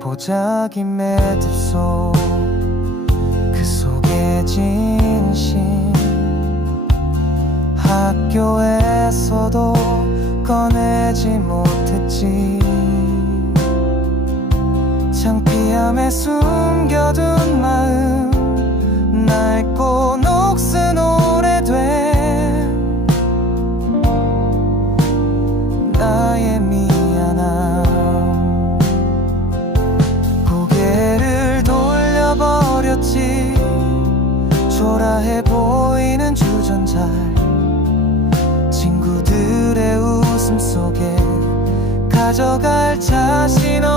보자기 매듭 속그 속에 진심 학교에서도 꺼내지 못했지. 창피함에 숨겨둔 초라해 보이는 주전잘 친구들의 웃음 속에 가져갈 자신 없었어